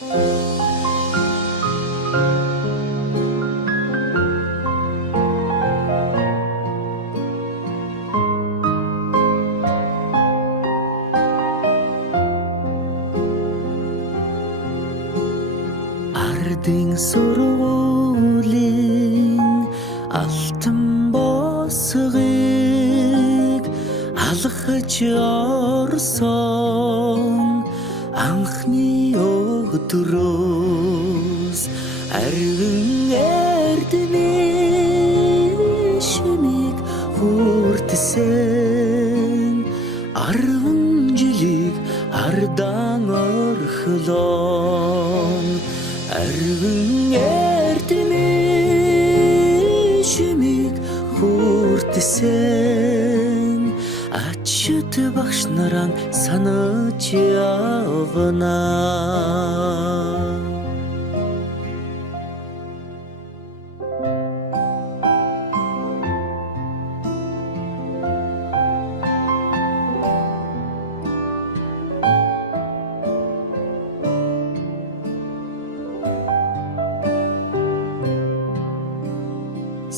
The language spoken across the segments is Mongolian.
Ардын сургуулийн алтан босгыг алхаж орсон анхны өдрөөс арвин эрдэнэ шимиг хүртсэн 10 жилиг ардан орхлон арвин эрдэнэ шимиг хүртсэн ачт багш наран санаж явна.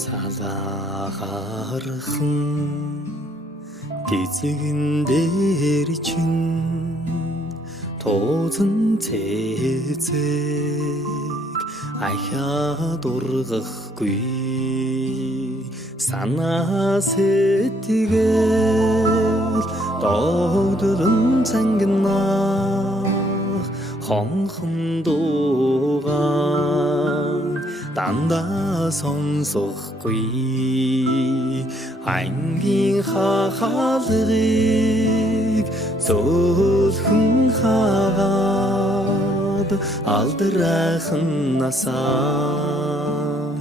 Салахархан гизэгэн дээр чин тоозон цэцэг ахаад ургахгүй санаа сэтгэл догдолон цангинах хонхон дуугаан дандаа сонсохгүй ангийн хахалгыг зөөлхөн хаад алдрайхан насаа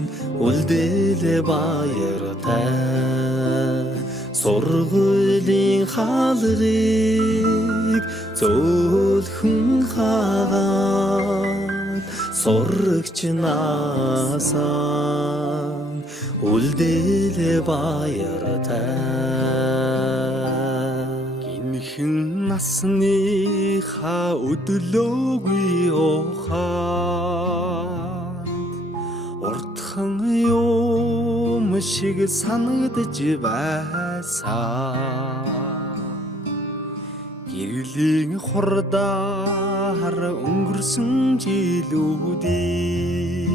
үлдээлэ баяртай сургуулийн хаалгыг зөөлхөн хаад сурагч насаа үлдээлэ баяртай гинхэн насныхаа өдлөөгүй ухаанд уртхан юм шиг санагдаж байсан гэрлийн хурдаар өнгөрсөн жилүүдийг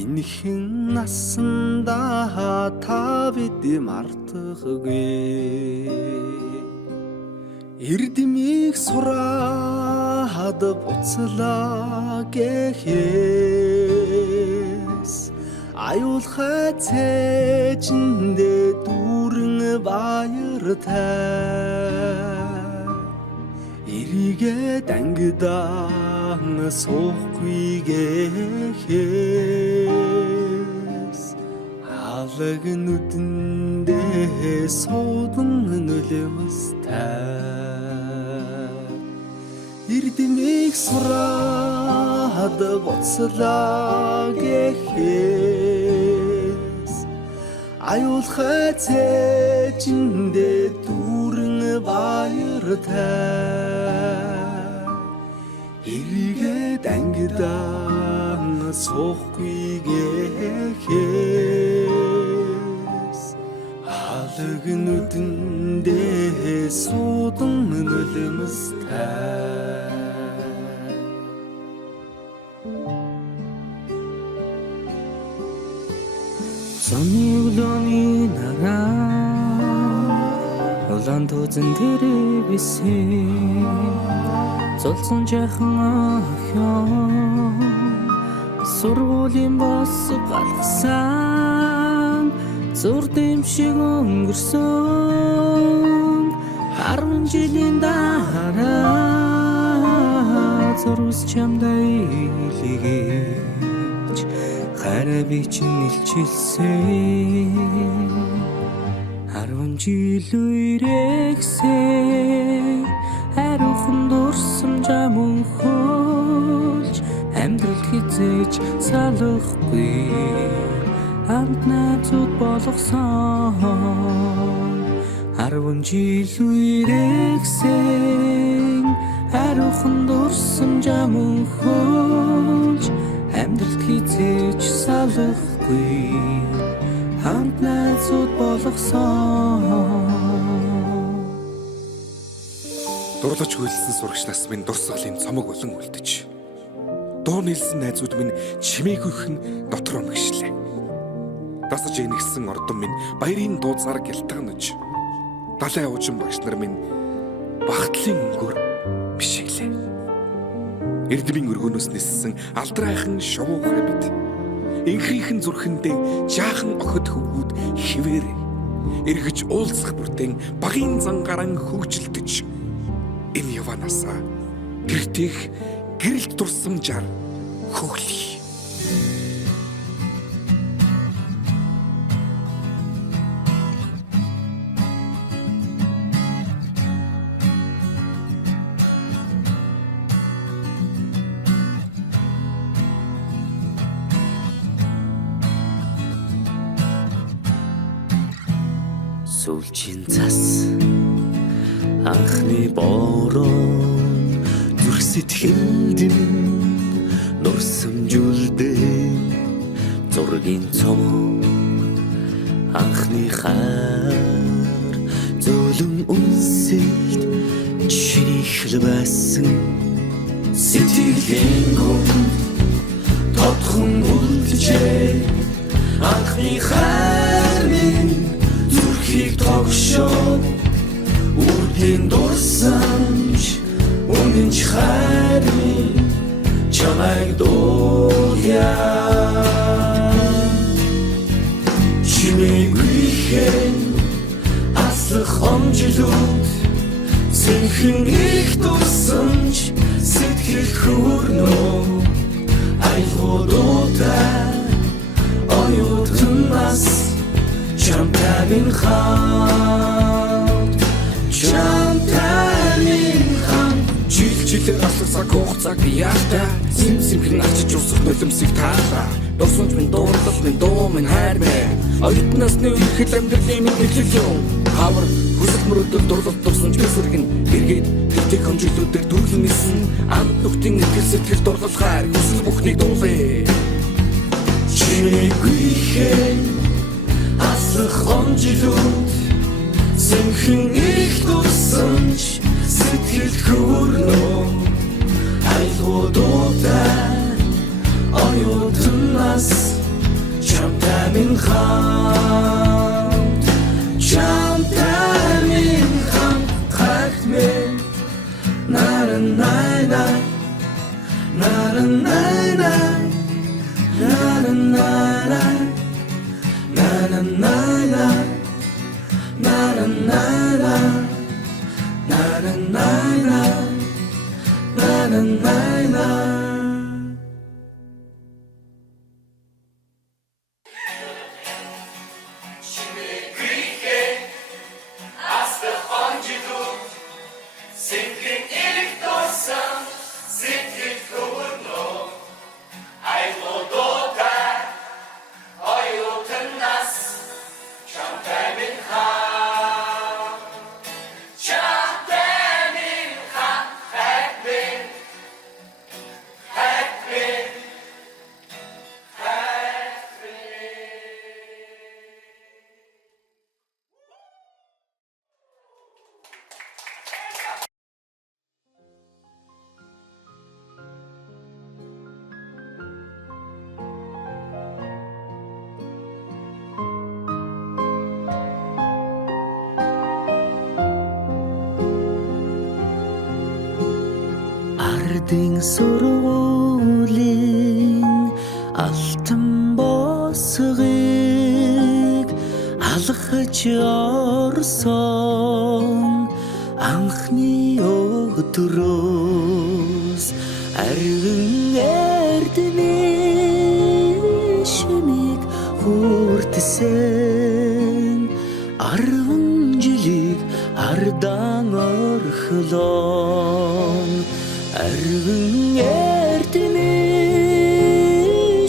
энэхэн насанда та бид мартахгүй эрдэмийг сураад буцлаа гэхээс аюулхай цээжиндээ дүүрэн баяртай эрийгээ дангидаан суухгүй гэхээс алаг нүдэндээ суудан нулимстай эрдэмийг сураад буцлаа гэхээс аюулхай цээжиндээ дүүрэн баяртай эрийгээ дангидаан суухгүй гэхээс алаг нүдэндээ суудан нулимстай Сонны үлөөний нараа улаан тузан дээрээ бисэн золсон жахан охин сургуулийн босго алгасан зур дэмшиг өнгөрсөн 10 жилийн дараа зурус чамдай илгээж хараа би чинь илчилсэн 10 жил үрэгсээ хариухан дурсамжаа мөнхөлж амьдрал хизээж салахгүй хамт найзууд болгосон 10 жил үрэгсэн хариухан дурсам жамхуулж амьдралд хизээж салахгүй хамт найзууд болгосон. Дурлаж хүлсэн сурагч нас минь дурсгалын цомог болон үлдэж. Дуу нийлсэн найзууд минь чимээгүйхэн дотор мэгшлээ. Дасаж игнэгсэн ордон минь баярын дууцаар гялтганаж. Далайн уужин багш нар минь багтлын өнгөөр бишиглээ. Эрдмийн өргөнөөс ниссэн алдрайхан шувуухан бид. Инхрийнхэн зүрхэндээ жаахан охид хөвгүүд хിവэр эргэж уулзах бүртэн багийн зангаран хөгжилдөж. Энэ яванасаа гэртех гэрэлт дурсамжаар хөглөе. Сүүлчийн цас анхны бороо зүрх сэтгэлд нурсамжуулдээ зургийн цом анхны хайр зөөлөн үнсэлт чихэл байсан сэтгэлийн гүн тодхон үлджээ анхны хайр минь зүрхийг тогшоо үрдийн дурсамж үнэнч хайр минь чамайг дуулъя чимээгүйхэн аслах омжилууд сэнхэн их дурсамж сэтгэл хөөрнөө айлгуудаа оюутнаас чамтай минь хамт чамтай минь хамт жилээр алсах хугацааг яахта симхэн ачиж усах нулимсыг таалаа дурсамж минь дуурлал минь дуу минь хайр минь оюутнаас нэг их амьдралын минь нэглэл юм хавар хүсэл мөрөдөл дурлал дурсамж бисэргэн эргээд тэгтэг хэмжүүлүүдээр дүрлэн нисэн амт нүхтийн итгэл сэтгэл дурлал хайр хүсэл бүхнийг дуулъя чимээгүйхэн аслах омжилууд сэнхэн их дурсамж сэтгэл хөөрнөө айлгуудаа оюутнаас чамтай минь хамт чамтай минь хамт хайрт минь на-на-на-на на-на-на-на на-на-на-на na-na-na-na na-na-na-na na-na-na-na na-na-na-na Чимээгүйхэн аслах омжилууд сэнхэн их дурсамж сэтгэл хөөрнөө айлгуудаа оюутнаас чамтай минь хамт чамтай минь хамт хайр минь ардын сургуулийн алтан босгыг алхаж орсон анхны өдрөөс арвин эрдмийн шимийг хүртсэн 10 жилиг ардан орхлон арвин эрдмийн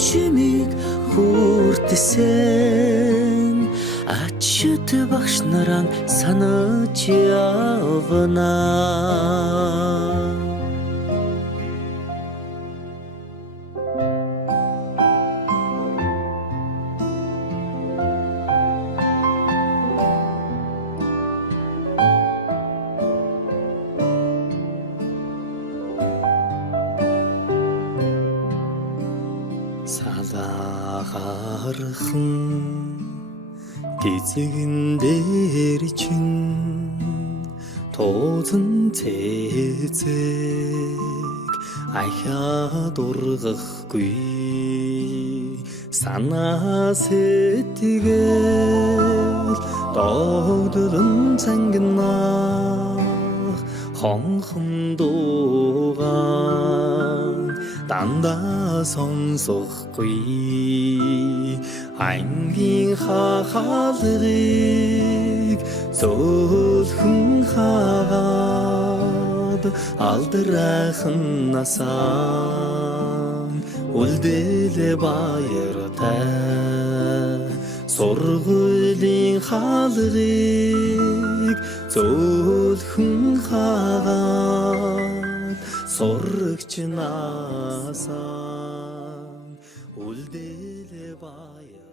шимийг хүртсэн ачт багш наран санаж явна Хархан гизгэн дээр чинь тоозон цэцэг ахаа дургахгүй санаа сэтгэл догдолн цангинах хонхон дуугаан дандаа сонсохгүй ангийн хахалгыг зөөлхөн хагаад алдрайхан насаа үлдээлэ баяртай сургуулийн хаалгыг зөөлхөн хагаад сурагч насаа үлдээлэ баяр